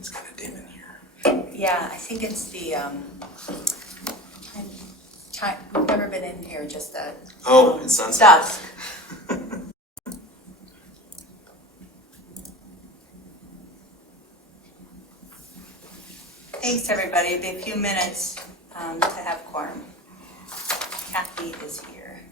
It's kind of dim in here. Yeah, I think it's the, we've never been in here just at It's sunset. dusk. Thanks, everybody. It'll be a few minutes to have quorum. Kathy is here.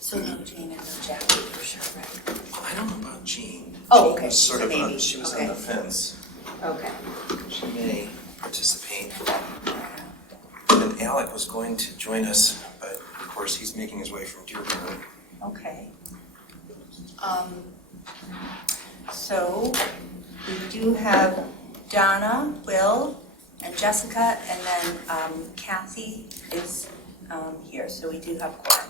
So no Jean and no Jackie for sure, right? Well, I don't know about Jean. Oh, okay. She was sort of Maybe. she was Okay. on the fence. Okay. She may participate. And Alec was going to join us, but of course he's making his way from Dearborn. Okay. So we do have Donna, Will, and Jessica, and then Kathy is here, so we do have quorum.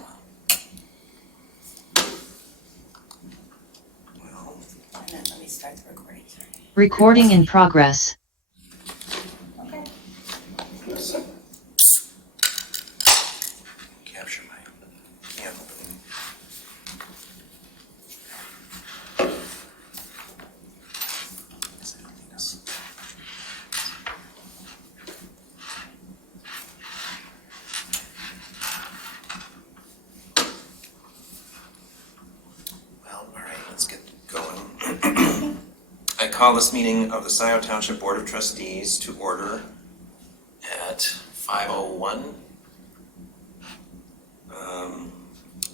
Well, And then let me start the recording. Sorry. Recording in progress. Okay. capture my can opening. Is there anything else? Well, all right, let's get going. I call this meeting of the Scio Township Board of Trustees to order at 5:01.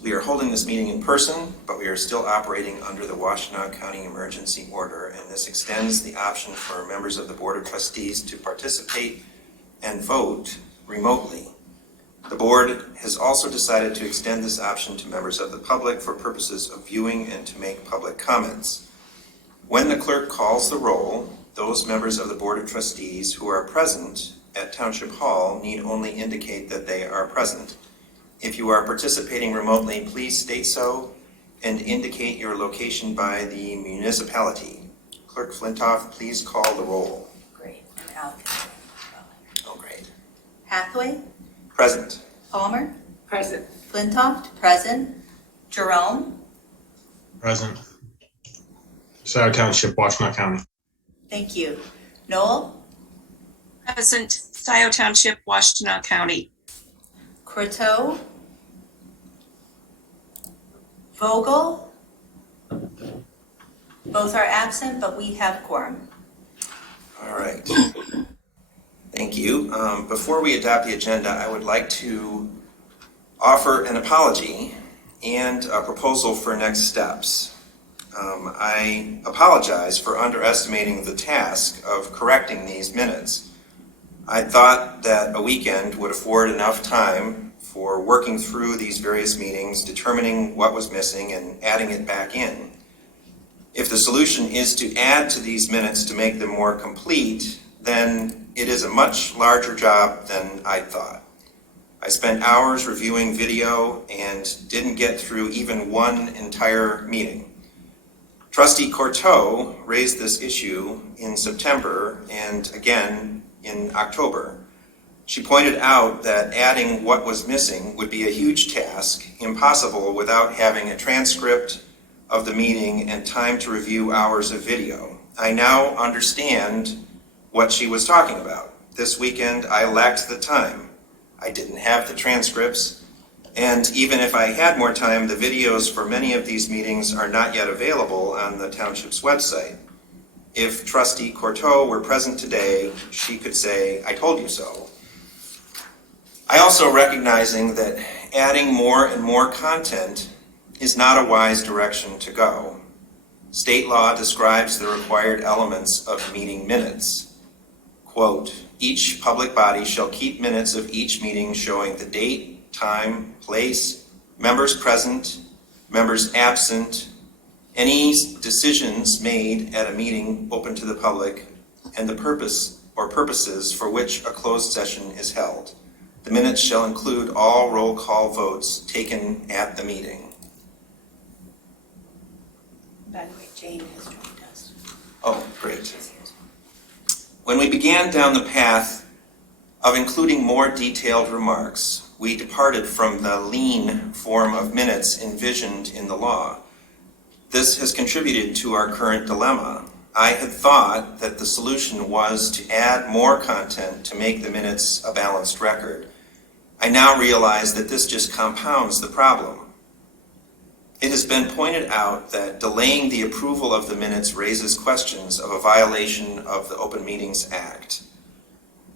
We are holding this meeting in person, but we are still operating under the Washtenaw County Emergency Order, and this extends the option for members of the Board of Trustees to participate and vote remotely. The board has also decided to extend this option to members of the public for purposes of viewing and to make public comments. When the clerk calls the roll, those members of the Board of Trustees who are present at Township Hall need only indicate that they are present. If you are participating remotely, please state so and indicate your location by the municipality. Clerk Flintoff, please call the roll. Great. And Alec is here as well. Oh, great. Hathaway, Present. Palmer. Present. Flintoff, present. Jerome. Present. Scio Township, Washtenaw County. Thank you. Noel. Present, Scio Township, Washtenaw County. Croteau. Vogel. Both are absent, but we have quorum. All right. Thank you. Before we adopt the agenda, I would like to offer an apology and a proposal for next steps. I apologize for underestimating the task of correcting these minutes. I thought that a weekend would afford enough time for working through these various meetings, determining what was missing, and adding it back in. If the solution is to add to these minutes to make them more complete, then it is a much larger job than I thought. I spent hours reviewing video and didn't get through even one entire meeting. Trustee Courteau raised this issue in September and again in October. She pointed out that adding what was missing would be a huge task, impossible without having a transcript of the meeting and time to review hours of video. I now understand what she was talking about. This weekend, I lacked the time. I didn't have the transcripts, and even if I had more time, the videos for many of these meetings are not yet available on the township's website. If Trustee Courteau were present today, she could say, "I told you so." I also recognizing that adding more and more content is not a wise direction to go. State law describes the required elements of meeting minutes. Quote, each public body shall keep minutes of each meeting showing the date, time, place, members present, members absent, any decisions made at a meeting open to the public, and the purpose or purposes for which a closed session is held. The minutes shall include all roll call votes taken at the meeting. By the way, Jane has joined us. Oh, great. When we began down the path of including more detailed remarks, we departed from the lean form of minutes envisioned in the law. This has contributed to our current dilemma. I had thought that the solution was to add more content to make the minutes a balanced record. I now realize that this just compounds the problem. It has been pointed out that delaying the approval of the minutes raises questions of a violation of the Open Meetings Act.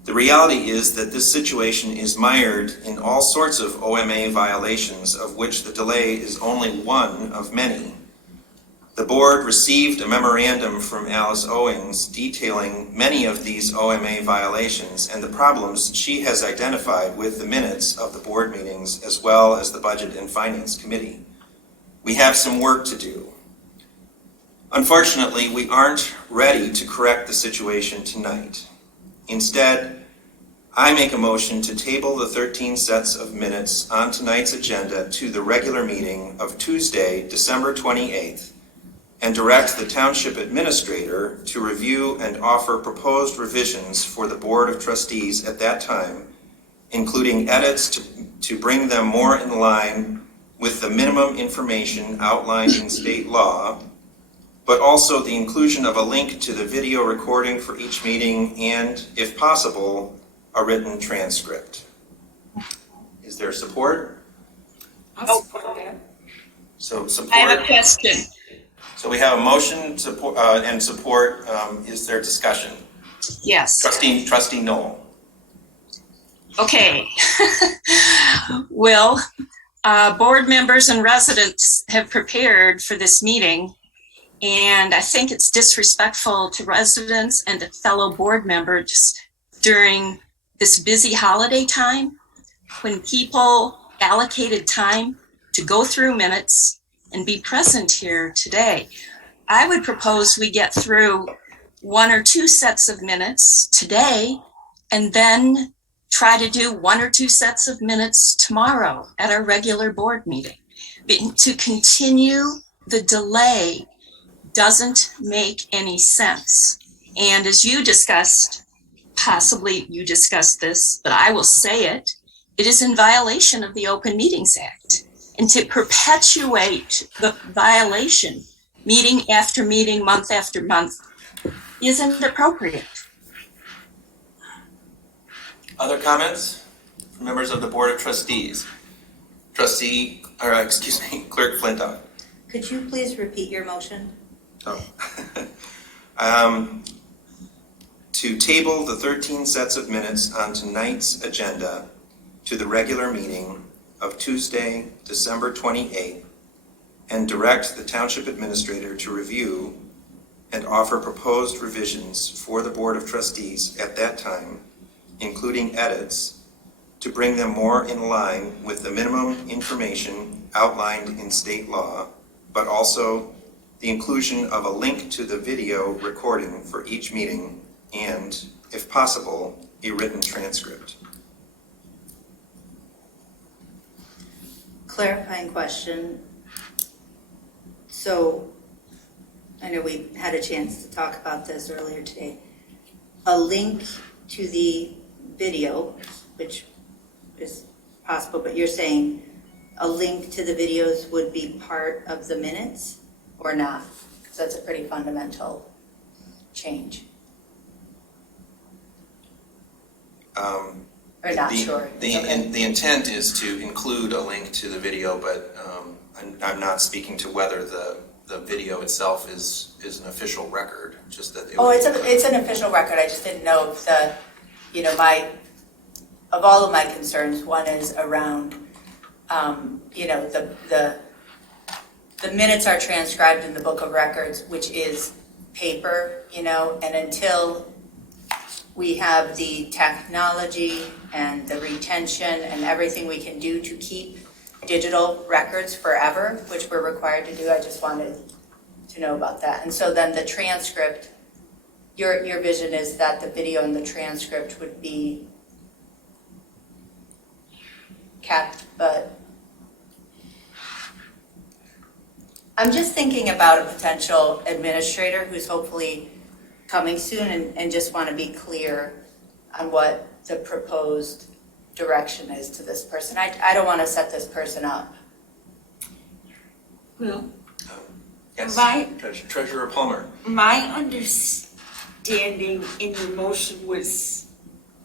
The reality is that this situation is mired in all sorts of OMA violations, of which the delay is only one of many. The board received a memorandum from Alice Owings detailing many of these OMA violations and the problems she has identified with the minutes of the board meetings as well as the Budget and Finance Committee. We have some work to do. Unfortunately, we aren't ready to correct the situation tonight. Instead, I make a motion to table the 13 sets of minutes on tonight's agenda to the regular meeting of Tuesday, December 28th, and direct the Township Administrator to review and offer proposed revisions for the Board of Trustees at that time, including edits to bring them more in line with the minimum information outlined in state law, but also the inclusion of a link to the video recording for each meeting and, if possible, a written transcript. Is there support? Oh, So support. I have a question. So we have a motion support, and support. Is there discussion? Yes. Trustee Knoll. Okay. Will, board members and residents have prepared for this meeting, and I think it's disrespectful to residents and fellow board members during this busy holiday time when people allocated time to go through minutes and be present here today. I would propose we get through 1 or 2 sets of minutes today and then try to do 1 or 2 sets of minutes tomorrow at our regular board meeting. To continue the delay doesn't make any sense. And as you discussed, possibly you discussed this, but I will say it, it is in violation of the Open Meetings Act. And to perpetuate the violation, meeting after meeting, month after month, isn't appropriate. Other comments from members of the Board of Trustees? Clerk Flintoff. Could you please repeat your motion? To table the 13 sets of minutes on tonight's agenda to the regular meeting of Tuesday, December 28th, and direct the Township Administrator to review and offer proposed revisions for the Board of Trustees at that time, including edits, to bring them more in line with the minimum information outlined in state law, but also the inclusion of a link to the video recording for each meeting and, if possible, a written transcript. Clarifying question. So, I know we had a chance to talk about this earlier today. A link to the video, which is possible, but you're saying a link to the videos would be part of the minutes or not? Because that's a pretty fundamental change. Or not sure. The intent is to include a link to the video, but I'm not speaking to whether the video itself is an official record, just that. It's an official record. I just didn't know if of all of my concerns, one is around the minutes are transcribed in the book of records, which is paper, and until we have the technology and the retention and everything we can do to keep digital records forever, which we're required to do, I just wanted to know about that. And so then the transcript, your vision is that the video and the transcript would be kept, but I'm just thinking about a potential administrator who's hopefully coming soon and just want to be clear on what the proposed direction is to this person. I don't want to set this person up. Well, Yes, My- Treasurer Palmer. my understanding in your motion was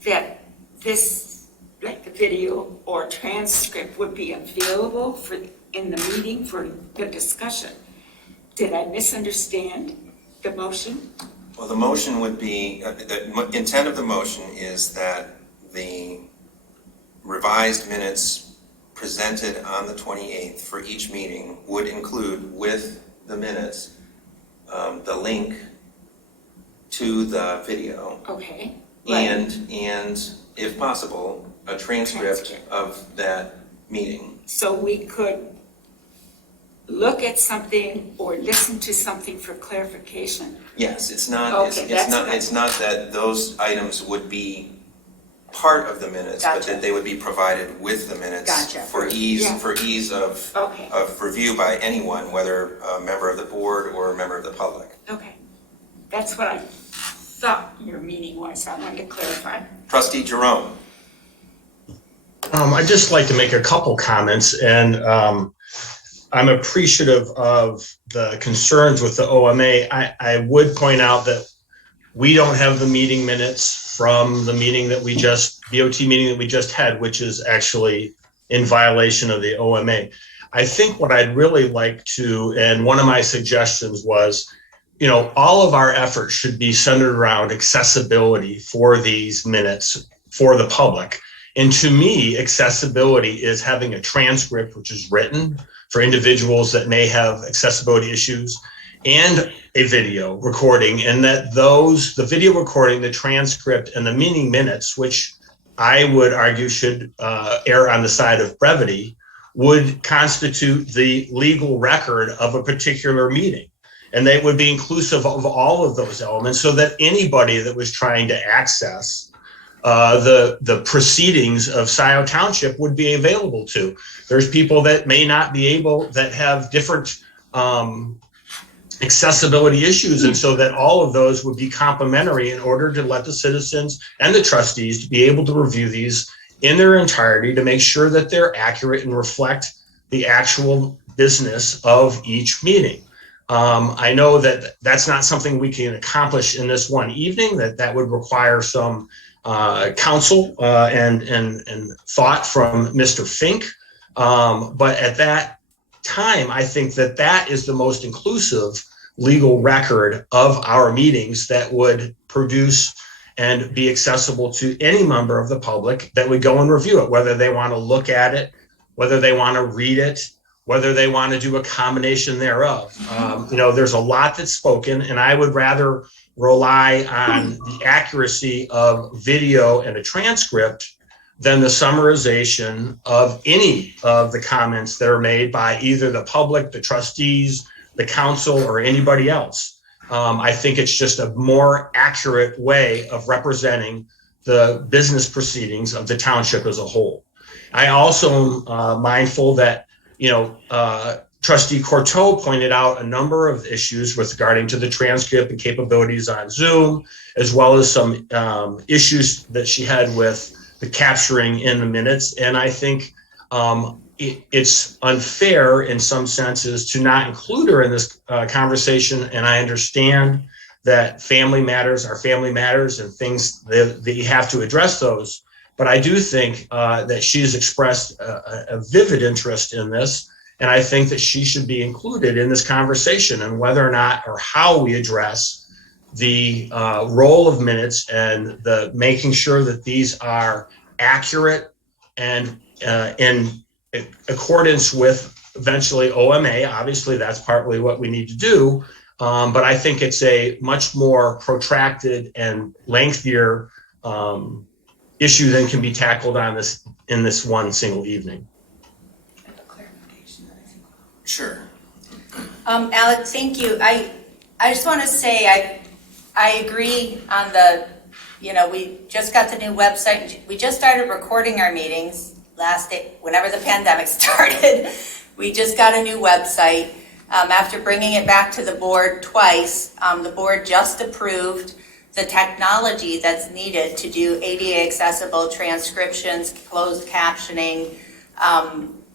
that this, like the video or transcript would be available in the meeting for the discussion. Did I misunderstand the motion? Well, the motion would be, the intent of the motion is that the revised minutes presented on the 28th for each meeting would include with the minutes, the link to the video Okay. Right. and if possible, a transcript of that meeting. So we could look at something or listen to something for clarification? Yes, it's not, Okay, that's what I- it's not that those items would be part of the minutes, but Gotcha. that they would be provided with the minutes. Gotcha. For ease, Yeah. for ease of Okay. review by anyone, whether a member of the board or a member of the public. Okay. That's what I thought your meaning was. I wanted to clarify. Trustee Jerome. I'd just like to make a couple comments, and I'm appreciative of the concerns with the OMA. I would point out that we don't have the meeting minutes from the meeting that BOT meeting that we just had, which is actually in violation of the OMA. I think what I'd really like to, and one of my suggestions was, all of our efforts should be centered around accessibility for these minutes for the public. And to me, accessibility is having a transcript which is written for individuals that may have accessibility issues, and a video recording, and that the video recording, the transcript, and the meeting minutes, which I would argue should err on the side of brevity, would constitute the legal record of a particular meeting. And they would be inclusive of all of those elements so that anybody that was trying to access the proceedings of Scio Township would be available to. There's people that may not be able, that have different accessibility issues, and so that all of those would be complementary in order to let the citizens and the trustees to be able to review these in their entirety to make sure that they're accurate and reflect the actual business of each meeting. I know that that's not something we can accomplish in this one evening, that would require some counsel and thought from Mr. Fink. But at that time, I think that is the most inclusive legal record of our meetings that would produce and be accessible to any member of the public that would go and review it, whether they want to look at it, whether they want to read it, whether they want to do a combination thereof. There's a lot that's spoken, and I would rather rely on the accuracy of video and a transcript than the summarization of any of the comments that are made by either the public, the trustees, the council, or anybody else. I think it's just a more accurate way of representing the business proceedings of the township as a whole. I also am mindful that, Trustee Courteau pointed out a number of issues with regarding to the transcript and capabilities on Zoom, as well as some issues that she had with the capturing in the minutes. And I think it's unfair in some senses to not include her in this conversation. And I understand that family matters are family matters and things that you have to address those. But I do think that she's expressed a vivid interest in this. And I think that she should be included in this conversation, and whether or not or how we address the role of minutes and the making sure that these are accurate and accordance with eventually OMA. Obviously, that's partly what we need to do. But I think it's a much more protracted and lengthier issue than can be tackled in this one single evening. Sure. Alex, thank you. I just want to say I agree on the, we just got the new website. We just started recording our meetings last day, whenever the pandemic started. We just got a new website. After bringing it back to the board twice, the board just approved the technology that's needed to do ADA accessible transcriptions, closed captioning,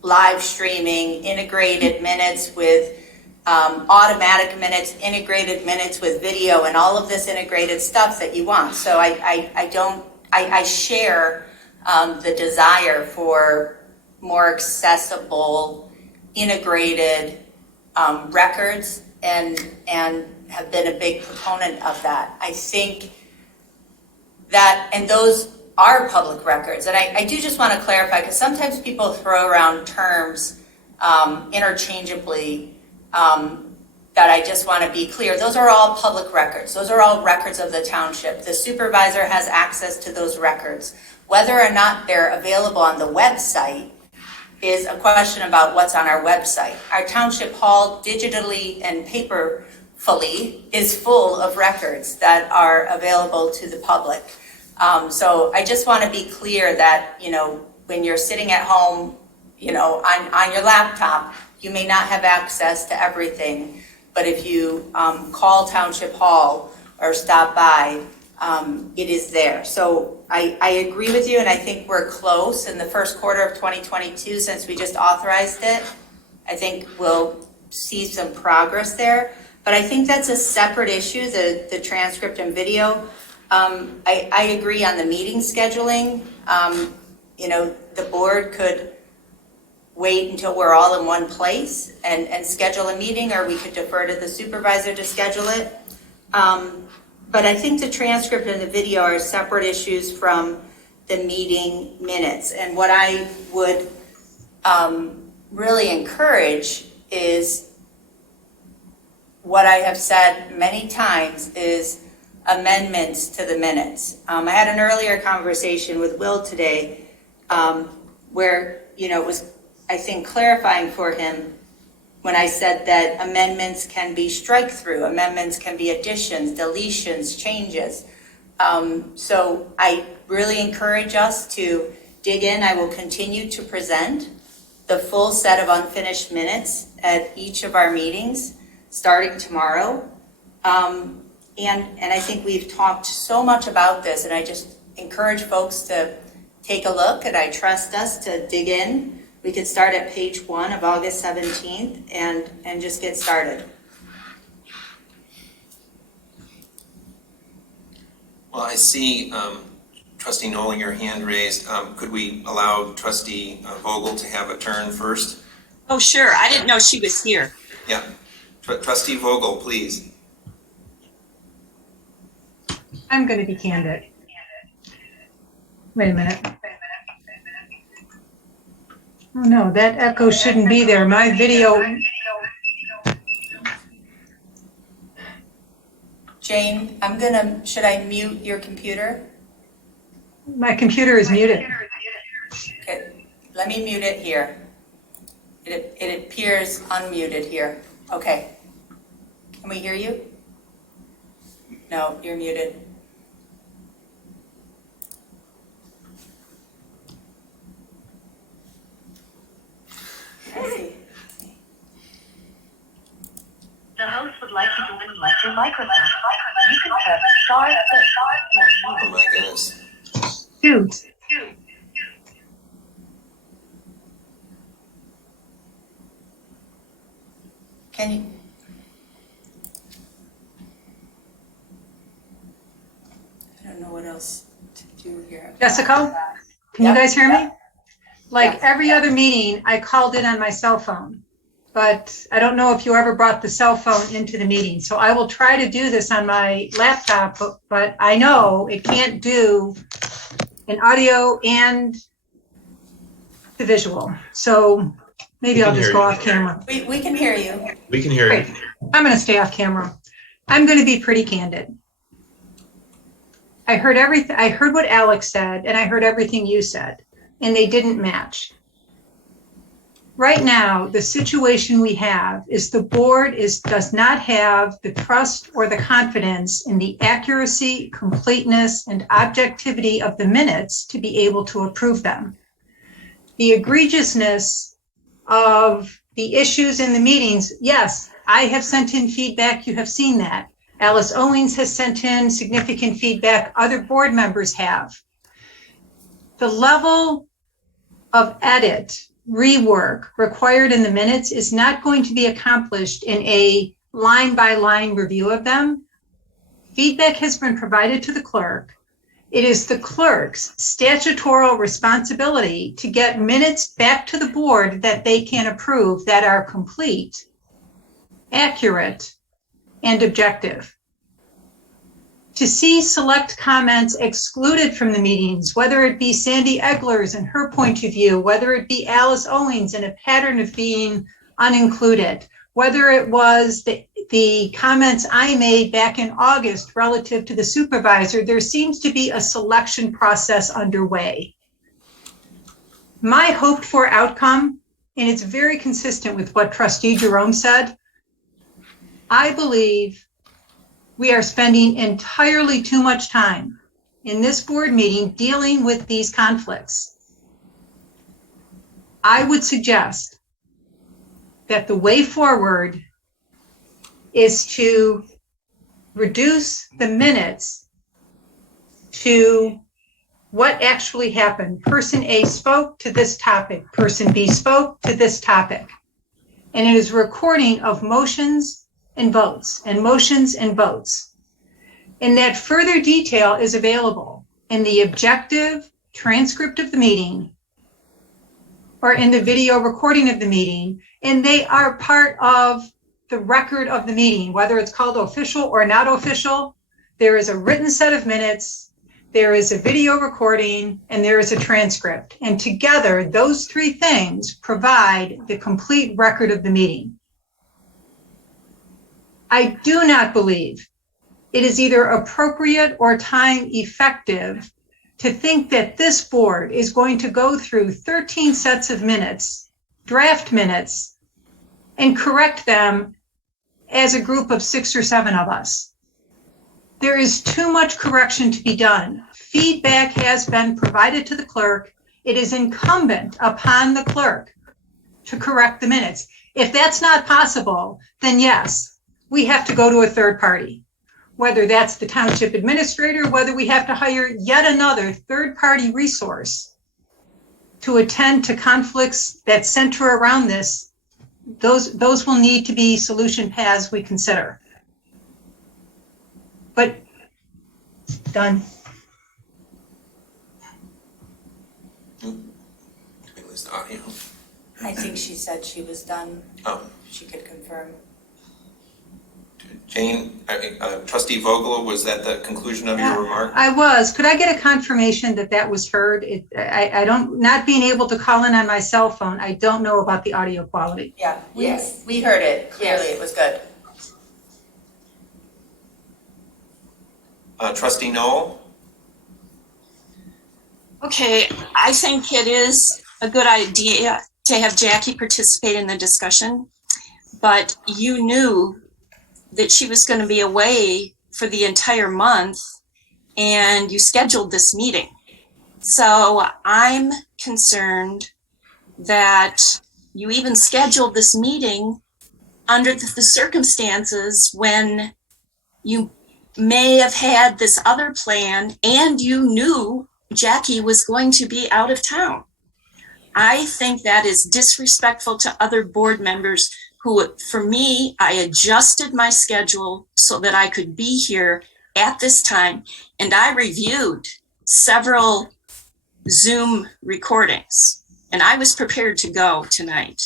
live streaming, integrated minutes with automatic minutes, integrated minutes with video, and all of this integrated stuff that you want. So I share the desire for more accessible, integrated records, and have been a big proponent of that. I think that, and those are public records. And I do just want to clarify, because sometimes people throw around terms interchangeably that I just want to be clear. Those are all public records. Those are all records of the township. The supervisor has access to those records. Whether or not they're available on the website is a question about what's on our website. Our township hall, digitally and paperfully, is full of records that are available to the public. So I just want to be clear that, when you're sitting at home, on your laptop, you may not have access to everything. But if you call Township Hall or stop by, it is there. So I agree with you, and I think we're close in the first quarter of 2022, since we just authorized it. I think we'll see some progress there. But I think that's a separate issue, the transcript and video. I agree on the meeting scheduling. The board could wait until we're all in one place and schedule a meeting, or we could defer to the supervisor to schedule it. But I think the transcript and the video are separate issues from the meeting minutes. And what I would really encourage is what I have said many times is amendments to the minutes. I had an earlier conversation with Will today where, it was, I think, clarifying for him when I said that amendments can be strike-through, amendments can be additions, deletions, changes. So I really encourage us to dig in. I will continue to present the full set of unfinished minutes at each of our meetings starting tomorrow. And I think we've talked so much about this, and I just encourage folks to take a look, and I trust us to dig in. We could start at page 1 of August 17th and just get started. Well, I see Trustee Nolan, your hand raised. Could we allow Trustee Vogel to have a turn first? Oh, sure. I didn't know she was here. Yeah. Trustee Vogel, please. I'm going to be candid. Wait a minute. Oh no, that echo shouldn't be there. My video. Jane, should I mute your computer? My computer is muted. Okay, let me mute it here. It appears unmuted here. Okay. Can we hear you? No, you're muted. The host would like you to unmute your microphone. You can press star 6. Oh my goodness. Shoot. Can you? I don't know what else to do here. Jessica, can you Yep. guys hear me? Like Yes. every other meeting, I called in on my cell phone, but I don't know if you ever brought the cell phone into the meeting. So I will try to do this on my laptop, but I know it can't do an audio and the visual. So maybe We I'll can just hear go you. off camera. We can hear you. We can hear you. Great. I'm going to stay off camera. I'm going to be pretty candid. I heard everything. I heard what Alex said, and I heard everything you said, and they didn't match. Right now, the situation we have is the board does not have the trust or the confidence in the accuracy, completeness, and objectivity of the minutes to be able to approve them. The egregiousness of the issues in the meetings, yes, I have sent in feedback. You have seen that. Alice Owings has sent in significant feedback. Other board members have. The level of edit, rework required in the minutes is not going to be accomplished in a line-by-line review of them. Feedback has been provided to the clerk. It is the clerk's statutory responsibility to get minutes back to the board that they can approve that are complete, accurate, and objective. To see select comments excluded from the meetings, whether it be Sandy Egler's and her point of view, whether it be Alice Owings and a pattern of being unincluded, whether it was the comments I made back in August relative to the supervisor, there seems to be a selection process underway. My hoped for outcome, and it's very consistent with what Trustee Jerome said, I believe we are spending entirely too much time in this board meeting dealing with these conflicts. I would suggest that the way forward is to reduce the minutes to what actually happened. Person A spoke to this topic, person B spoke to this topic. And it is a recording of motions and votes, and motions and votes. And that further detail is available in the objective transcript of the meeting or in the video recording of the meeting, and they are part of the record of the meeting, whether it's called official or not official. There is a written set of minutes, there is a video recording, and there is a transcript. And together, those three things provide the complete record of the meeting. I do not believe it is either appropriate or time effective to think that this board is going to go through 13 sets of minutes, draft minutes, and correct them as a group of 6 or 7 of us. There is too much correction to be done. Feedback has been provided to the clerk. It is incumbent upon the clerk to correct the minutes. If that's not possible, then yes, we have to go to a third party, whether that's the township administrator, whether we have to hire yet another third party resource to attend to conflicts that center around this. Those will need to be solution paths we consider. But done. We lose the audio. I think she said she was done. Oh, She could confirm. Jane, Trustee Vogel, was that the conclusion of your remark? I was. Could I get a confirmation that that was heard? I don't, not being able to call in on my cell phone, I don't know about the audio quality. Yeah, Yes. we heard it. Clearly, Yes. it was good. Trustee Noel? Okay, I think it is a good idea to have Jackie participate in the discussion, but you knew that she was going to be away for the entire month and you scheduled this meeting. So I'm concerned that you even scheduled this meeting under the circumstances when you may have had this other plan and you knew Jackie was going to be out of town. I think that is disrespectful to other board members who, for me, I adjusted my schedule so that I could be here at this time. And I reviewed several Zoom recordings and I was prepared to go tonight.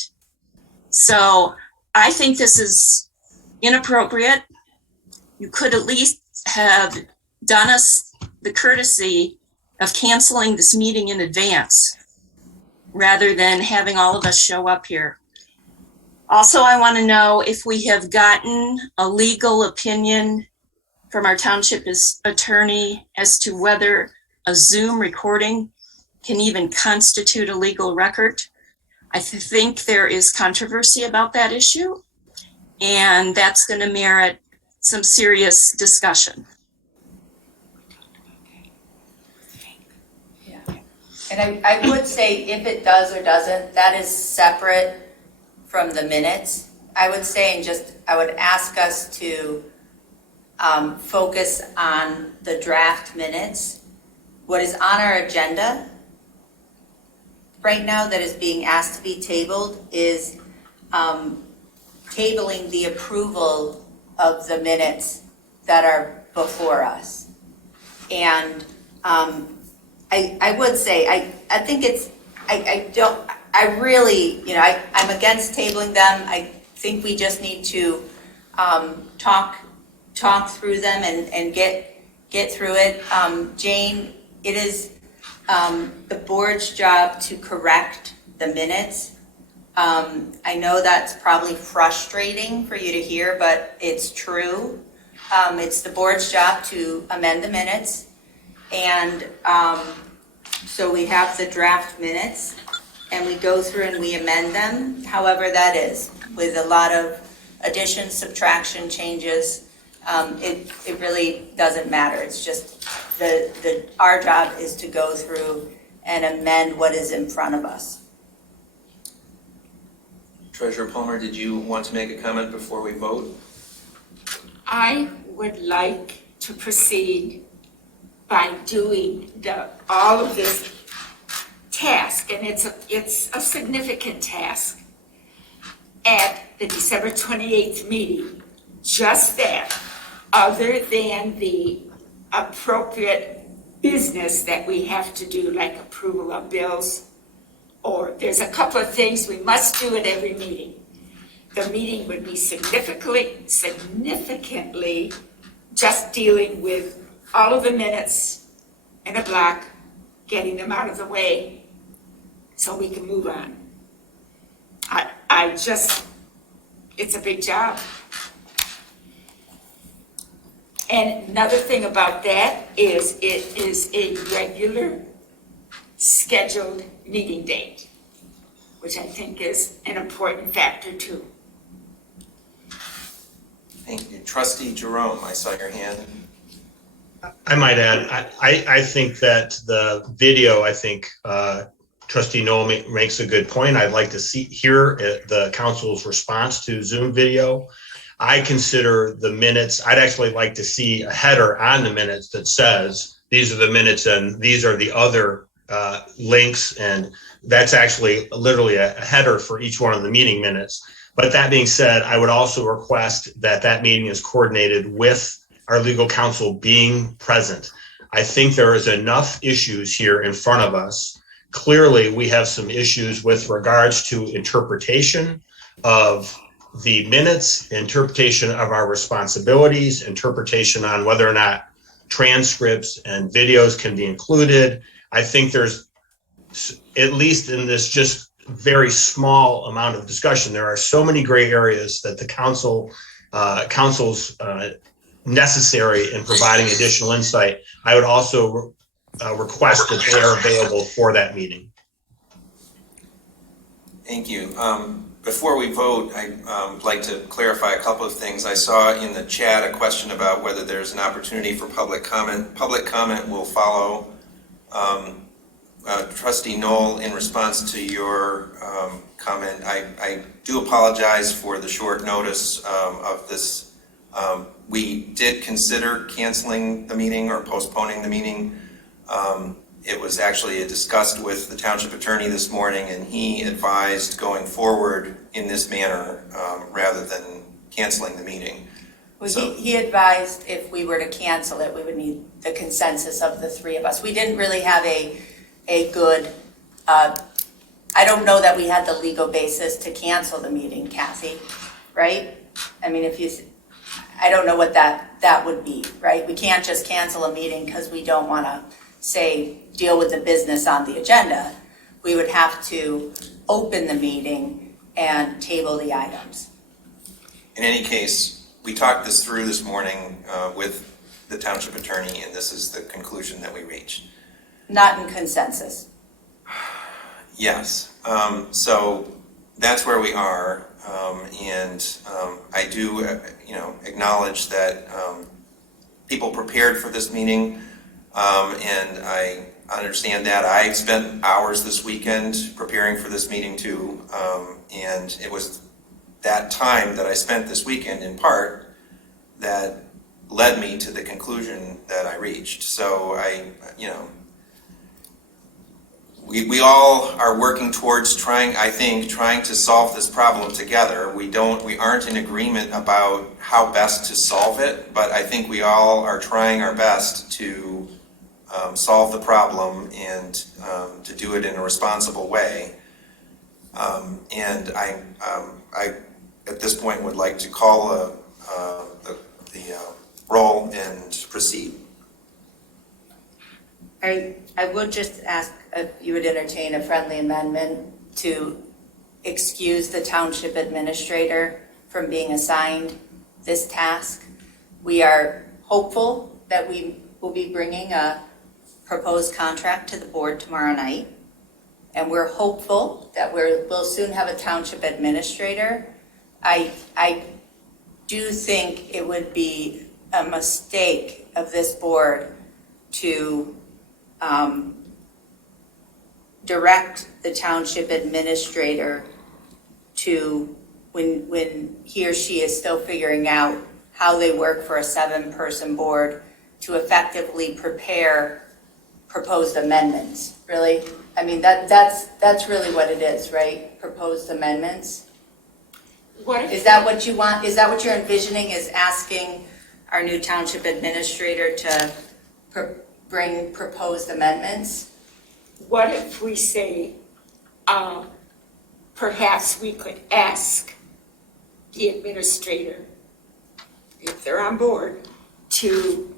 So I think this is inappropriate. You could at least have done us the courtesy of canceling this meeting in advance rather than having all of us show up here. Also, I want to know if we have gotten a legal opinion from our township attorney as to whether a Zoom recording can even constitute a legal record. I think there is controversy about that issue, and that's going to merit some serious discussion. Yeah. And I would say if it does or doesn't, that is separate from the minutes. I would say, and just, I would ask us to focus on the draft minutes. What is on our agenda right now that is being asked to be tabled is tabling the approval of the minutes that are before us. And I would say, I think it's, I really, I'm against tabling them. I think we just need to talk through them and get through it. Jane, it is the board's job to correct the minutes. I know that's probably frustrating for you to hear, but it's true. It's the board's job to amend the minutes. And so we have the draft minutes and we go through and we amend them, however that is, with a lot of addition, subtraction, changes. It really doesn't matter. It's just our job is to go through and amend what is in front of us. Treasurer Palmer, did you want to make a comment before we vote? I would like to proceed by doing all of this task, and it's a significant task, at the December 28th meeting. Just that, other than the appropriate business that we have to do, like approval of bills, or there's a couple of things we must do at every meeting. The meeting would be significantly just dealing with all of the minutes in a block, getting them out of the way so we can move on. It's a big job. And another thing about that is it is a regular scheduled meeting date, which I think is an important factor too. Thank you. Trustee Jerome, I saw your hand. I might add, I think that the video, Trustee Noel makes a good point. I'd like to hear the council's response to Zoom video. I consider the minutes, I'd actually like to see a header on the minutes that says, these are the minutes and these are the other links, and that's actually literally a header for each one of the meeting minutes. But that being said, I would also request that meeting is coordinated with our legal counsel being present. I think there is enough issues here in front of us. Clearly, we have some issues with regards to interpretation of the minutes, interpretation of our responsibilities, interpretation on whether or not transcripts and videos can be included. I think there's, at least in this just very small amount of discussion, there are so many gray areas that the council's necessary in providing additional insight. I would also request that they are available for that meeting. Thank you. Before we vote, I'd like to clarify a couple of things. I saw in the chat a question about whether there's an opportunity for public comment. Public comment will follow. Trustee Noel, in response to your comment, I do apologize for the short notice of this. We did consider canceling the meeting or postponing the meeting. It was actually discussed with the township attorney this morning, and he advised going forward in this manner rather than canceling the meeting. Well, So- he advised if we were to cancel it, we would need the consensus of the three of us. We didn't really have a good, I don't know that we had the legal basis to cancel the meeting, Kathy, right? I mean, I don't know what that would be, right? We can't just cancel a meeting because we don't want to, say, deal with the business on the agenda. we would have to open the meeting and table the items. In any case, we talked this through this morning with the township attorney, and this is the conclusion that we reached. Not in consensus. Yes, so that's where we are, and I do, acknowledge that people prepared for this meeting, and I understand that. I spent hours this weekend preparing for this meeting too, and it was that time that I spent this weekend in part that led me to the conclusion that I reached. So we all are working towards trying to solve this problem together. We aren't in agreement about how best to solve it, but I think we all are trying our best to solve the problem and to do it in a responsible way. And I at this point would like to call the roll and proceed. I would just ask if you would entertain a friendly amendment to excuse the township administrator from being assigned this task. We are hopeful that we will be bringing a proposed contract to the board tomorrow night. And we're hopeful that we'll soon have a township administrator. I do think it would be a mistake of this board to direct the township administrator to, when he or she is still figuring out how they work for a 7-person board, to effectively prepare proposed amendments, really? I mean, that's really what it is, right? Proposed amendments? Is that what you want? Is that what you're envisioning, is asking our new township administrator to bring proposed amendments? What if we say, perhaps we could ask the administrator, if they're on board, to,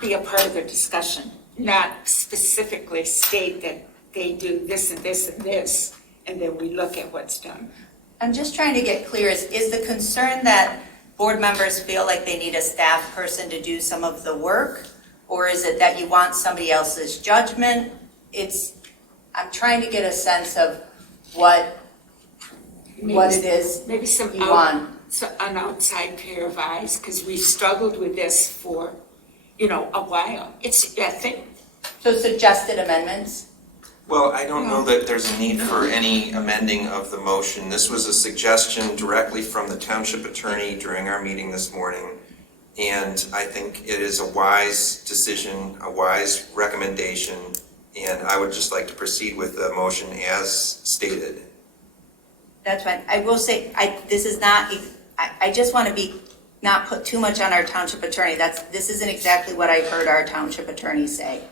be a part of the discussion, not specifically state that they do this and this and this, and then we look at what's done. I'm just trying to get clear, is the concern that board members feel like they need a staff person to do some of the work? Or is it that you want somebody else's judgment? I'm trying to get a sense of what it is maybe you want. an outside pair of eyes, because we've struggled with this for, a while. I think. So suggested amendments? Well, I don't know that there's a need for any amending of the motion. This was a suggestion directly from the township attorney during our meeting this morning. And I think it is a wise decision, a wise recommendation, and I would just like to proceed with the motion as stated. That's fine. I will say, I just want to not put too much on our township attorney. This isn't exactly what I've heard our township attorney say.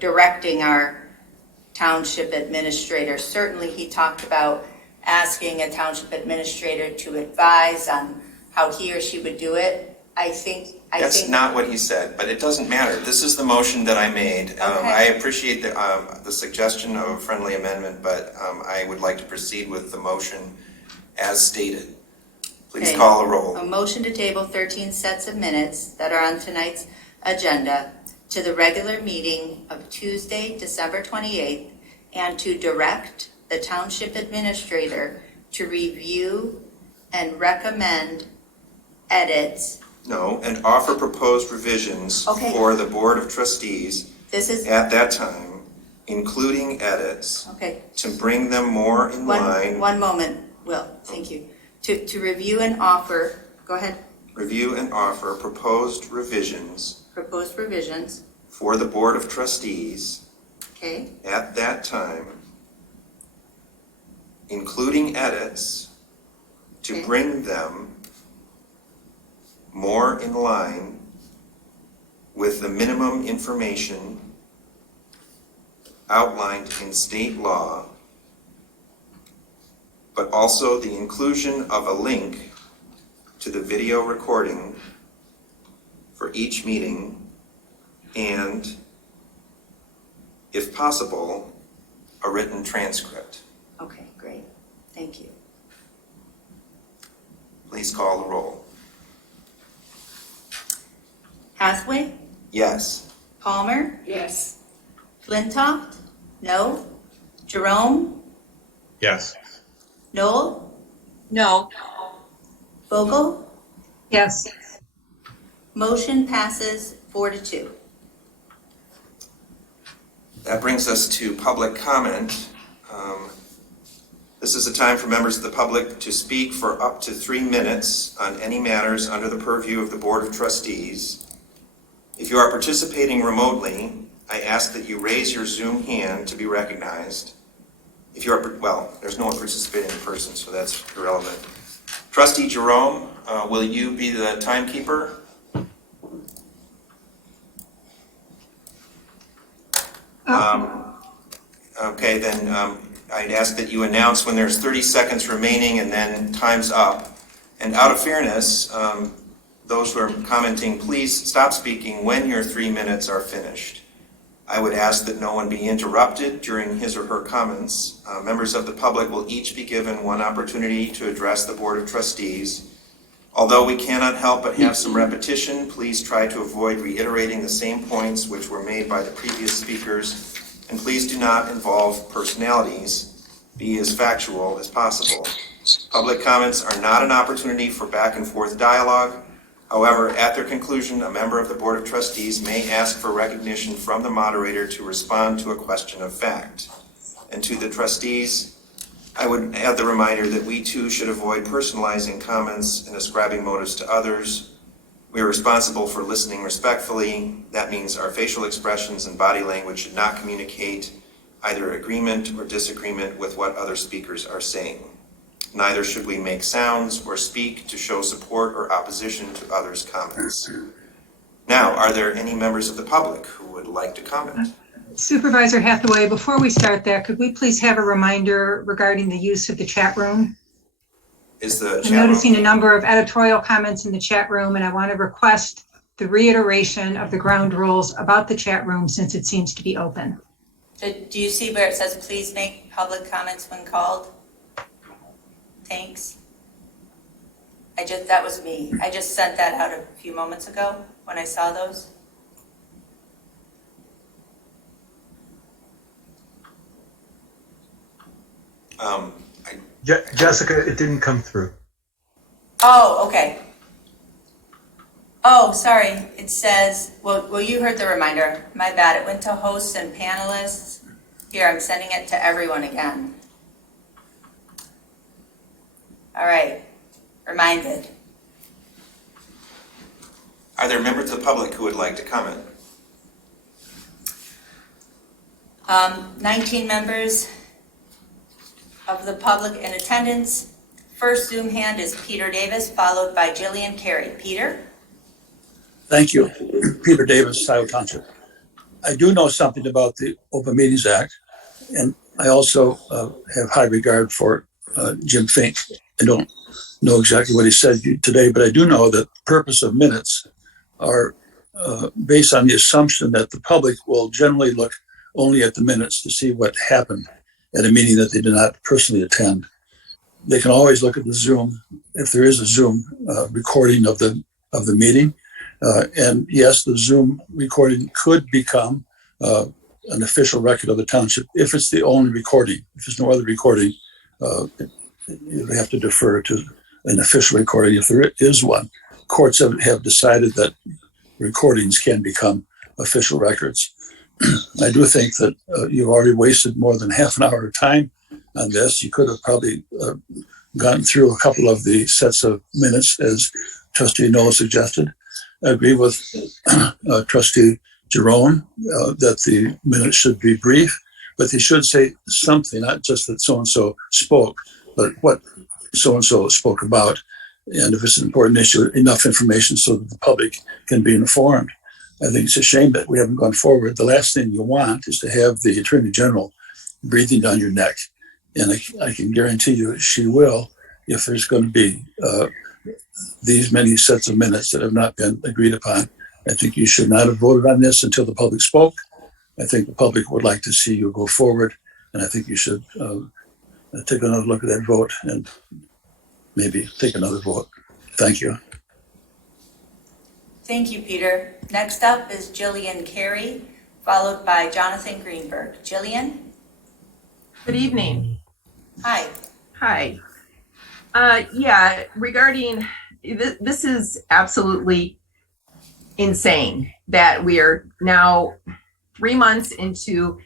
Directing our township administrator. Certainly he talked about asking a township administrator to advise on how he or she would do it. I think That's not what he said, but it doesn't matter. This is the motion that I made. Okay. I appreciate the suggestion of a friendly amendment, but I would like to proceed with the motion as stated. Please Okay. call a roll. A motion to table 13 sets of minutes that are on tonight's agenda to the regular meeting of Tuesday, December 28th, and to direct the township administrator to review and recommend edits. No, and offer proposed revisions Okay. for the Board of Trustees This is, at that time, including edits, okay, to bring them more in line. one moment, Will, thank you. To review and offer, go ahead, Review and offer proposed revisions proposed revisions, for the Board of Trustees okay? at that time, including edits, to Okay. bring them more in line with the minimum information outlined in state law, but also the inclusion of a link to the video recording for each meeting, and, if possible, a written transcript. Okay, great. Thank you. Please call the roll. Hathaway, Yes. Palmer, Yes. Flintoff, no. Jerome, Yes. Noel, No. Vogel. Yes. Motion passes 4-2. That brings us to public comment. This is a time for members of the public to speak for up to 3 minutes on any matters under the purview of the Board of Trustees. If you are participating remotely, I ask that you raise your Zoom hand to be recognized. If you are, well, there's no one participating in person, so that's irrelevant. Trustee Jerome, will you be the timekeeper? Okay, then I'd ask that you announce when there's 30 seconds remaining and then time's up. And out of fairness, those who are commenting, please stop speaking when your 3 minutes are finished. I would ask that no one be interrupted during his or her comments. Members of the public will each be given one opportunity to address the Board of Trustees. Although we cannot help but have some repetition, please try to avoid reiterating the same points which were made by the previous speakers, and please do not involve personalities. Be as factual as possible. Public comments are not an opportunity for back and forth dialogue. However, at their conclusion, a member of the Board of Trustees may ask for recognition from the moderator to respond to a question of fact. And to the trustees, I would add the reminder that we too should avoid personalizing comments and ascribing motives to others. We are responsible for listening respectfully. That means our facial expressions and body language should not communicate either agreement or disagreement with what other speakers are saying. Neither should we make sounds or speak to show support or opposition to others' comments. Now, are there any members of the public who would like to comment? Supervisor Hathaway, before we start that, could we please have a reminder regarding the use of the chat room? Is the I'm chat room- noticing a number of editorial comments in the chat room, and I want to request the reiteration of the ground rules about the chat room since it seems to be open. So do you see where it says, please make public comments when called? Thanks. That was me. I just sent that out a few moments ago when I saw those. Jessica, it didn't come through. Oh, okay. Oh, sorry. It says, well, you heard the reminder. My bad. It went to hosts and panelists. Here, I'm sending it to everyone again. All right. Reminded. Are there members of the public who would like to comment? 19 members of the public in attendance. First Zoom hand is Peter Davis, followed by Jillian Carey. Peter? Thank you. Peter Davis, Scio Township. I do know something about the Open Meetings Act, and I also have high regard for Jim Fink. I don't know exactly what he said today, but I do know that the purpose of minutes are based on the assumption that the public will generally look only at the minutes to see what happened at a meeting that they did not personally attend. They can always look at the Zoom, if there is a Zoom recording of the meeting. And yes, the Zoom recording could become an official record of the township if it's the only recording. If there's no other recording, you have to defer to an official recording if there is one. Courts have decided that recordings can become official records. I do think that you've already wasted more than half an hour of time on this. You could have probably gotten through a couple of the sets of minutes as Trustee Noah suggested. I agree with Trustee Jerome that the minutes should be brief, but they should say something, not just that so-and-so spoke, but what so-and-so spoke about. And if it's an important issue, enough information so that the public can be informed. I think it's a shame that we haven't gone forward. The last thing you want is to have the Attorney General breathing down your neck. And I can guarantee you she will if there's going to be these many sets of minutes that have not been agreed upon. I think you should not have voted on this until the public spoke. I think the public would like to see you go forward And I think you should take another look at that vote and maybe take another vote. Thank you. Thank you, Peter. Next up is Jillian Carey, followed by Jonathan Greenberg. Jillian? Good evening. Hi. Hi. Yeah, regarding, this is absolutely insane that we are now 3 months into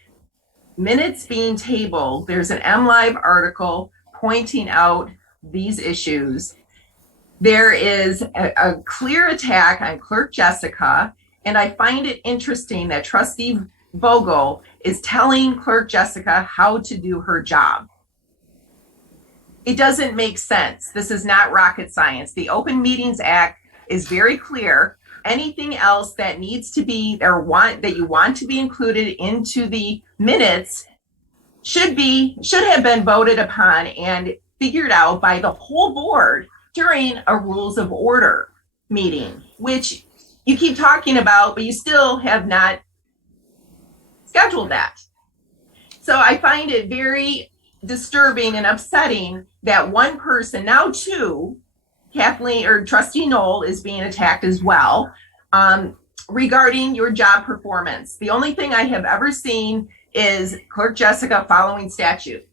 minutes being tabled. There's an MLive article pointing out these issues. There is a clear attack on Clerk Jessica, and I find it interesting that Trustee Vogel is telling Clerk Jessica how to do her job. It doesn't make sense. This is not rocket science. The Open Meetings Act is very clear. Anything else that needs to be or that you want to be included into the minutes should have been voted upon and figured out by the whole board during a rules of order meeting, which you keep talking about, but you still have not scheduled that. So I find it very disturbing and upsetting that one person, now two, Kathleen or Trustee Knoll is being attacked as well, regarding your job performance. The only thing I have ever seen is Clerk Jessica following statute.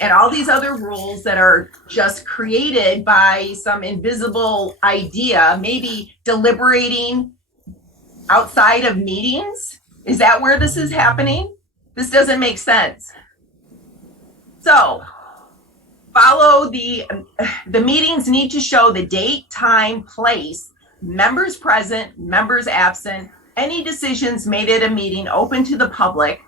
And all these other rules that are just created by some invisible idea, maybe deliberating outside of meetings. Is that where this is happening? This doesn't make sense. So follow the meetings need to show the date, time, place, members present, members absent, any decisions made at a meeting open to the public,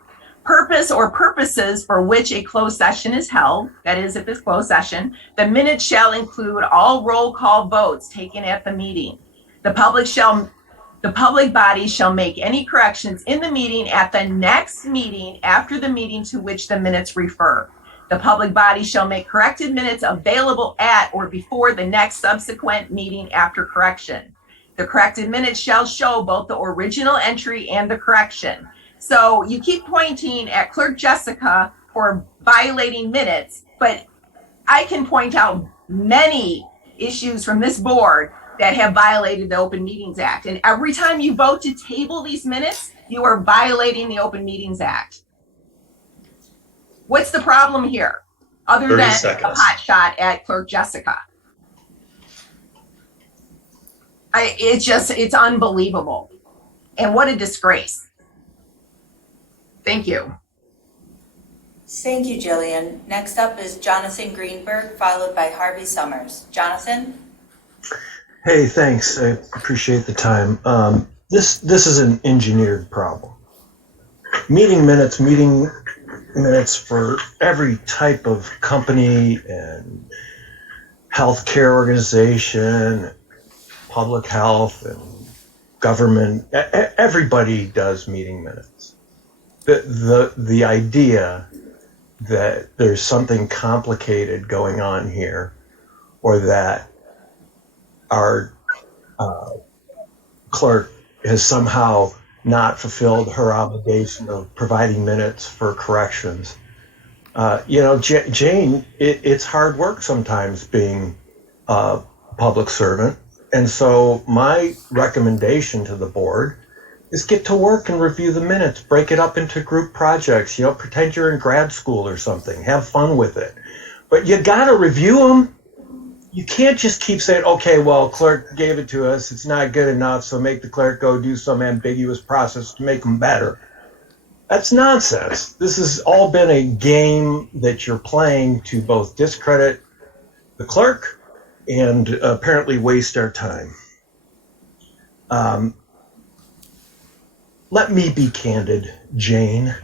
purpose or purposes for which a closed session is held, that is, if it's closed session. The minutes shall include all roll call votes taken at the meeting. The public body shall make any corrections in the meeting at the next meeting after the meeting to which the minutes refer. The public body shall make corrected minutes available at or before the next subsequent meeting after correction. The corrected minutes shall show both the original entry and the correction. So you keep pointing at Clerk Jessica for violating minutes, but I can point out many issues from this board that have violated the Open Meetings Act. And every time you vote to table these minutes, you are violating the Open Meetings Act. What's the problem here? Other 30 than seconds. a hot shot at Clerk Jessica. It's unbelievable. And what a disgrace. Thank you. Thank you, Jillian. Next up is Jonathan Greenberg, followed by Harvey Summers. Jonathan? Hey, thanks. I appreciate the time. This is an engineered problem. Meeting minutes for every type of company and healthcare organization, public health and government. Everybody does meeting minutes. The idea that there's something complicated going on here, or that our clerk has somehow not fulfilled her obligation of providing minutes for corrections. Jane, it's hard work sometimes being a public servant. And so my recommendation to the board is get to work and review the minutes, break it up into group projects, pretend you're in grad school or something, have fun with it. But you gotta review them. You can't just keep saying, okay, well, clerk gave it to us, it's not good enough, so make the clerk go do some ambiguous process to make them better. That's nonsense. This has all been a game that you're playing to both discredit the clerk and apparently waste our time. Let me be candid, Jane.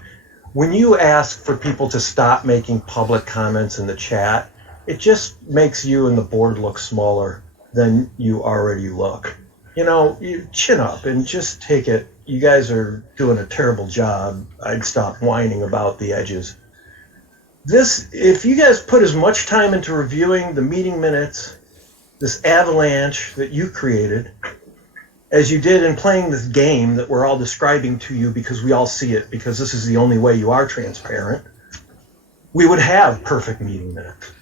When you ask for people to stop making public comments in the chat, it just makes you and the board look smaller than you already look. You chin up and just take it. You guys are doing a terrible job. I'd stop whining about the edges. If you guys put as much time into reviewing the meeting minutes, this avalanche that you created, as you did in playing this game that we're all describing to you because we all see it, because this is the only way you are transparent, we would have perfect meeting minutes.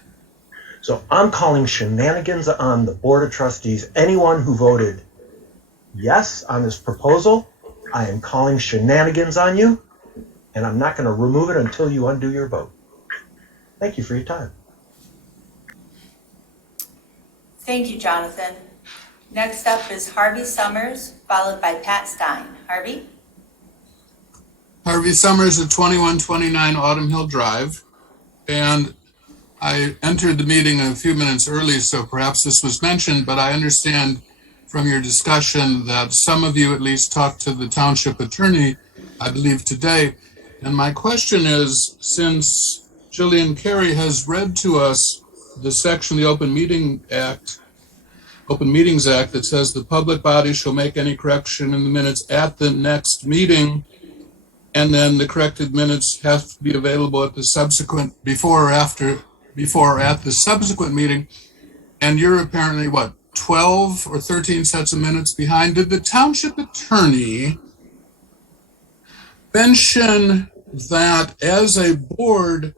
So I'm calling shenanigans on the Board of Trustees. Anyone who voted yes on this proposal, I am calling shenanigans on you, and I'm not going to remove it until you undo your vote. Thank you for your time. Thank you, Jonathan. Next up is Harvey Summers, followed by Pat Stein. Harvey? Harvey Summers at 2129 Autumn Hill Drive. And I entered the meeting a few minutes early, so perhaps this was mentioned, but I understand from your discussion that some of you at least talked to the township attorney, I believe today. And my question is, since Jillian Carey has read to us the section of the Open Meetings Act that says the public body shall make any correction in the minutes at the next meeting, and then the corrected minutes have to be available at the subsequent, before or at the subsequent meeting. And you're apparently, what, 12 or 13 sets of minutes behind. Did the township attorney mention that as a board,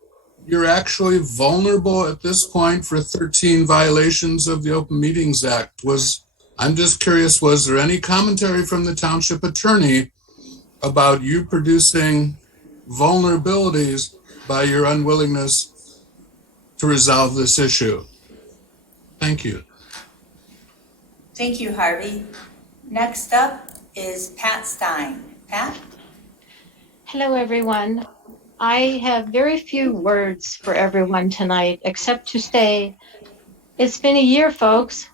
you're actually vulnerable at this point for 13 violations of the Open Meetings Act? I'm just curious, was there any commentary from the township attorney about you producing vulnerabilities by your unwillingness to resolve this issue? Thank you. Thank you, Harvey. Next up is Pat Stein. Pat? Hello, everyone. I have very few words for everyone tonight, except to say, it's been a year, folks.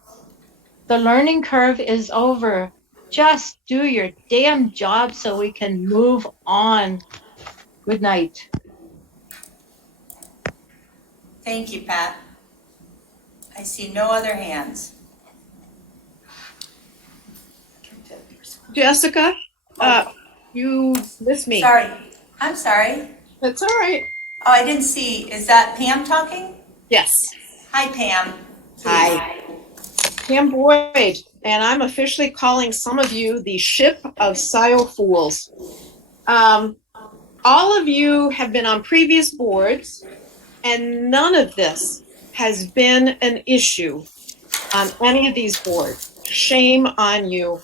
The learning curve is over. Just do your damn job so we can move on. Good night. Thank you, Pat. I see no other hands. Jessica, you missed me. Sorry. I'm sorry. That's all right. Oh, I didn't see. Is that Pam talking? Yes. Hi, Pam. Hi. Pam Boyd, and I'm officially calling some of you the ship of Scio fools. All of you have been on previous boards, and none of this has been an issue on any of these boards. Shame on you.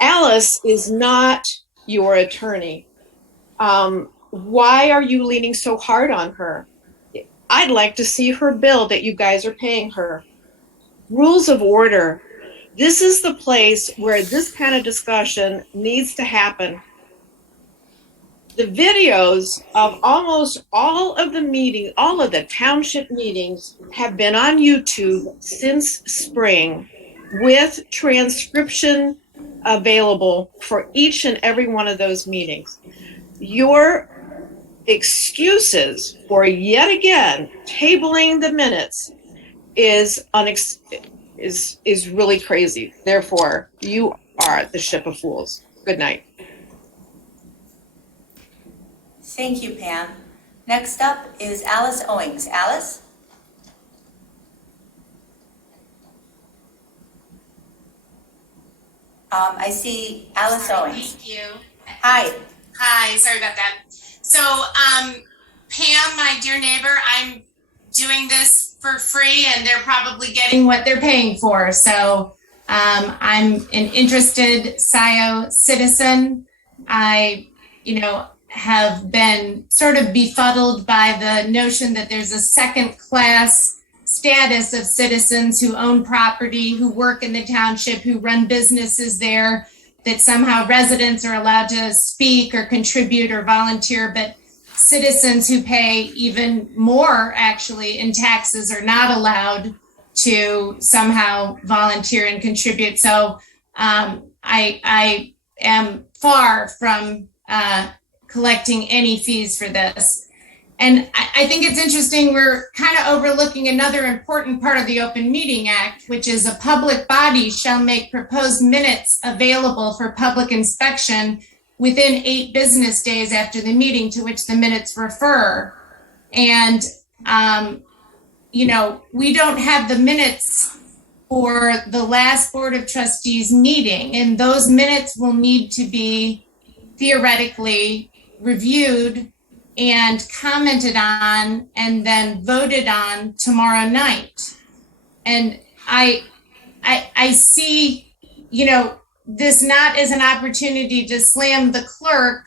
Alice is not your attorney. Why are you leaning so hard on her? I'd like to see her bill that you guys are paying her. Rules of order. This is the place where this kind of discussion needs to happen. The videos of almost all of the meetings, all of the township meetings have been on YouTube since spring with transcription available for each and every one of those meetings. Your excuses for yet again tabling the minutes is really crazy. Therefore, you are the ship of fools. Good night. Thank you, Pam. Next up is Alice Owings. Alice? I see Alice Owings. Thank you. Hi. Hi, sorry about that. So, Pam, my dear neighbor, I'm doing this for free and they're probably getting what they're paying for. So, I'm an interested Scio citizen. I, have been sort of befuddled by the notion that there's a second class status of citizens who own property, who work in the township, who run businesses there, that somehow residents are allowed to speak or contribute or volunteer, but citizens who pay even more actually in taxes are not allowed to somehow volunteer and contribute. So I am far from collecting any fees for this. And I think it's interesting, we're kind of overlooking another important part of the Open Meeting Act, which is a public body shall make proposed minutes available for public inspection within 8 business days after the meeting to which the minutes refer. And, we don't have the minutes for the last Board of Trustees meeting, and those minutes will need to be theoretically reviewed and commented on and then voted on tomorrow night. And I see, this not as an opportunity to slam the clerk.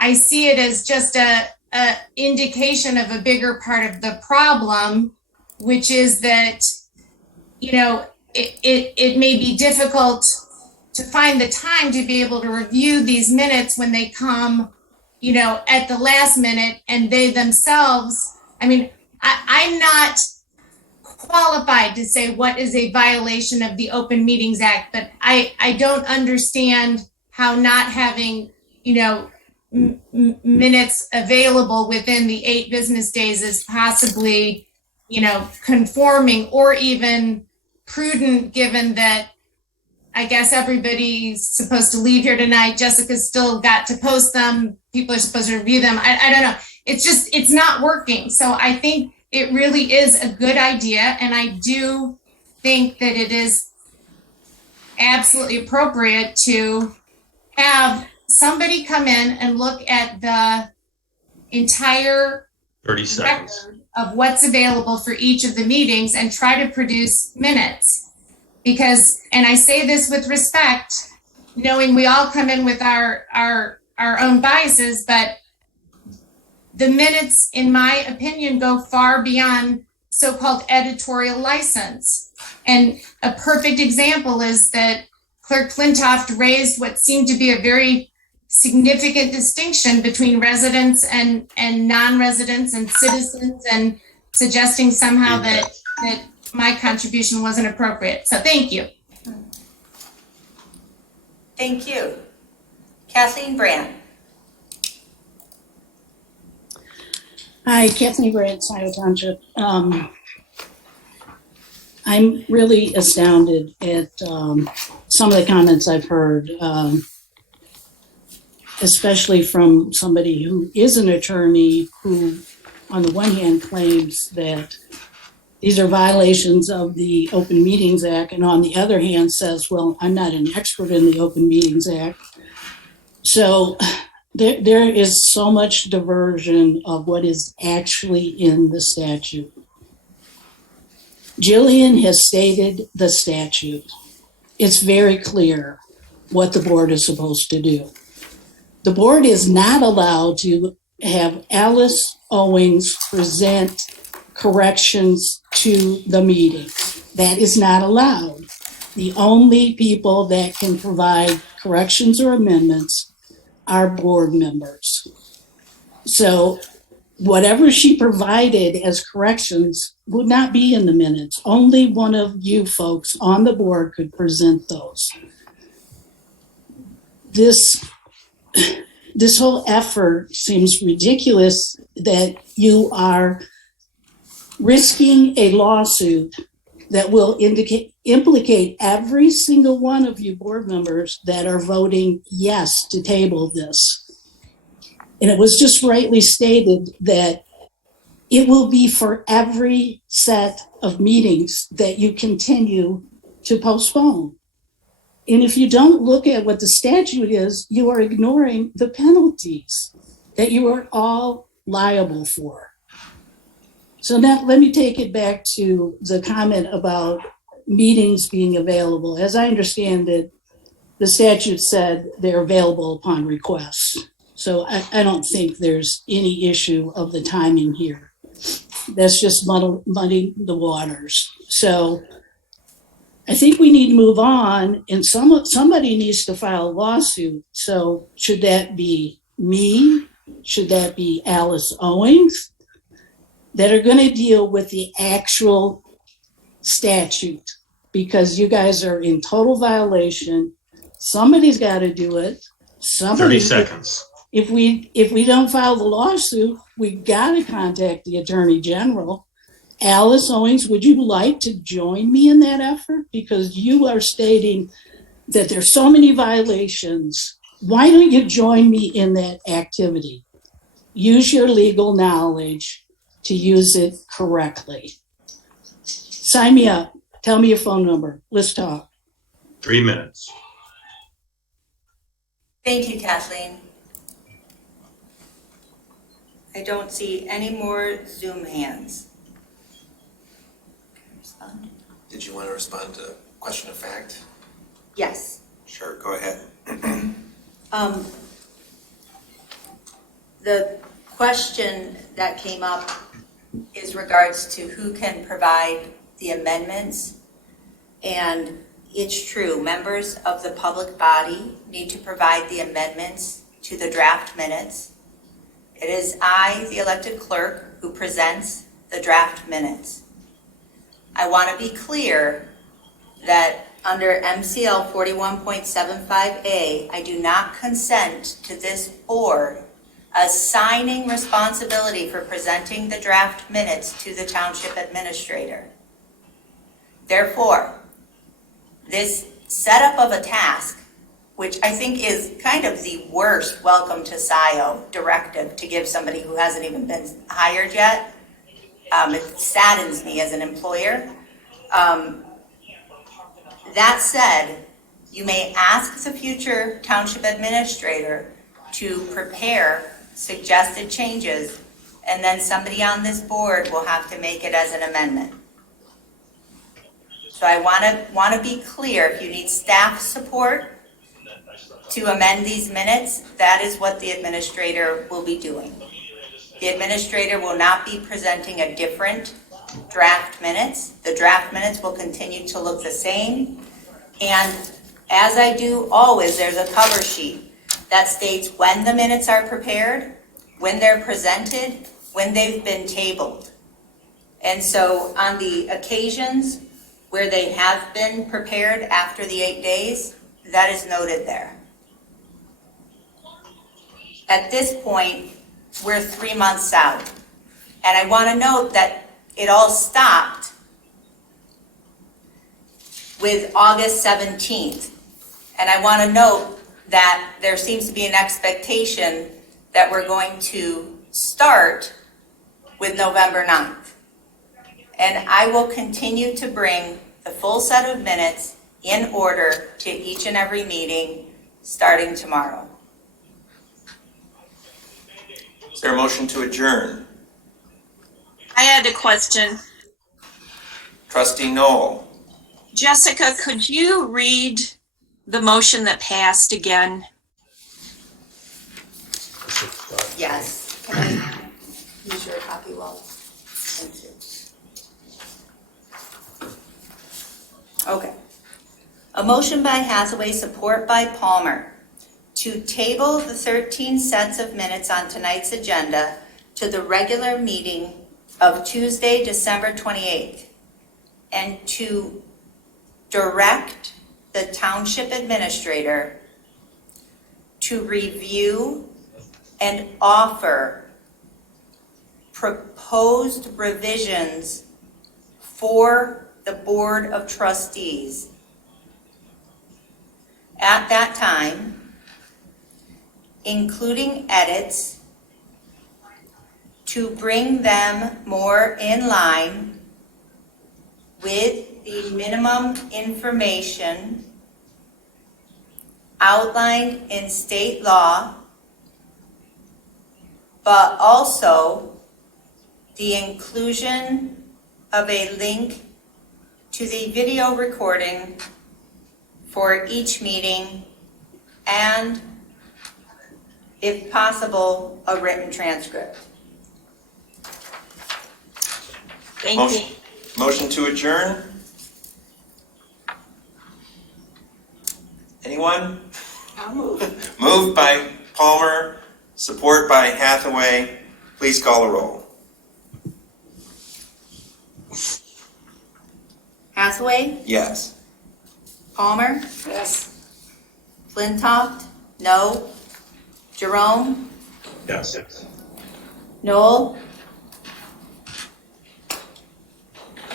I see it as just a indication of a bigger part of the problem, which is that, it may be difficult to find the time to be able to review these minutes when they come, at the last minute, and they themselves, I'm not qualified to say what is a violation of the Open Meetings Act, but I don't understand how not having, minutes available within the 8 business days is possibly, conforming or even prudent, given that I guess everybody's supposed to leave here tonight. Jessica's still got to post them. People are supposed to review them. I don't know. It's not working. So I think it really is a good idea. And I do think that it is absolutely appropriate to have somebody come in and look at the entire 30 seconds record of what's available for each of the meetings and try to produce minutes. Because, and I say this with respect, knowing we all come in with our own biases, but the minutes, in my opinion, go far beyond so-called editorial license. And a perfect example is that Clerk Flintoft raised what seemed to be a very significant distinction between residents and non-residents and citizens, and suggesting somehow that my contribution wasn't appropriate. So thank you. Thank you. Kathleen Brandt. Hi, Kathleen Brandt, Scio Township. I'm really astounded at some of the comments I've heard, especially from somebody who is an attorney who, on the one hand, claims that these are violations of the Open Meetings Act, and on the other hand says, well, I'm not an expert in the Open Meetings Act. So there is so much diversion of what is actually in the statute. Jillian has stated the statute. It's very clear what the board is supposed to do. The board is not allowed to have Alice Owings present corrections to the meeting. That is not allowed. The only people that can provide corrections or amendments are board members. So whatever she provided as corrections would not be in the minutes. Only one of you folks on the board could present those. This whole effort seems ridiculous, that you are risking a lawsuit that will implicate every single one of you board members that are voting yes to table this. And it was just rightly stated that it will be for every set of meetings that you continue to postpone. And if you don't look at what the statute is, you are ignoring the penalties that you are all liable for. So now let me take it back to the comment about meetings being available. As I understand it, the statute said they're available upon request. So I don't think there's any issue of the timing here. That's just muddying the waters. So I think we need to move on, and somebody needs to file a lawsuit. So should that be me? Should that be Alice Owings? That are going to deal with the actual statute, because you guys are in total violation. Somebody's got to do it. 30 seconds. If we don't file the lawsuit, we've got to contact the Attorney General. Alice Owings, would you like to join me in that effort? Because you are stating that there's so many violations. Why don't you join me in that activity? Use your legal knowledge to use it correctly. Sign me up. Tell me your phone number. Let's talk. 3 minutes. Thank you, Kathleen. I don't see any more Zoom hands. Respond? Did you want to respond to question of fact? Yes. Sure, go ahead. The question that came up is regards to who can provide the amendments. And it's true, members of the public body need to provide the amendments to the draft minutes. It is I, the elected clerk, who presents the draft minutes. I want to be clear that under MCL 41.75A, I do not consent to this board assigning responsibility for presenting the draft minutes to the township administrator. Therefore, this setup of a task, which I think is kind of the worst welcome to Scio directive to give somebody who hasn't even been hired yet, it saddens me as an employer. That said, you may ask the future township administrator to prepare suggested changes, and then somebody on this board will have to make it as an amendment. So I want to be clear, if you need staff support to amend these minutes, that is what the administrator will be doing. The administrator will not be presenting a different draft minutes. The draft minutes will continue to look the same. And as I do always, there's a cover sheet that states when the minutes are prepared, when they're presented, when they've been tabled. And so on the occasions where they have been prepared after the 8 days, that is noted there. At this point, we're 3 months out. And I want to note that it all stopped with August 17th. And I want to note that there seems to be an expectation that we're going to start with November 9th. And I will continue to bring the full set of minutes in order to each and every meeting starting tomorrow. Is there a motion to adjourn? I had a question. Trustee Noel. Jessica, could you read the motion that passed again? Yes. Can I use your copy, Walt? Thank you. Okay. A motion by Hathaway, support by Palmer, to table the 13 sets of minutes on tonight's agenda to the regular meeting of Tuesday, December 28th, and to direct the township administrator to review and offer proposed revisions for the Board of Trustees. At that time, including edits, to bring them more in line with the minimum information outlined in state law, but also the inclusion of a link to the video recording for each meeting and, if possible, a written transcript. Thank you. Motion to adjourn? Anyone? I'll move. Moved by Palmer, support by Hathaway. Please call the roll. Hathaway? Yes. Palmer? Yes. Flintoff? No. Jerome? Yes. Noel?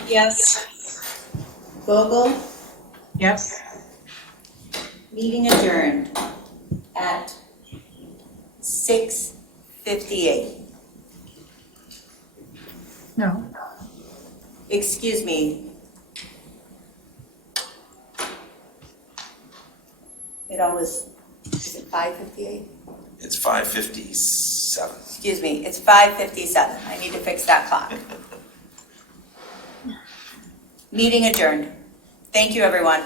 Yes. Vogel? Yes. Meeting adjourned at 6:58. No. Excuse me. It always, is it 5:58? It's 5:56. 5:57. Excuse me, it's 5:57. I need to fix that clock. Meeting adjourned. Thank you, everyone.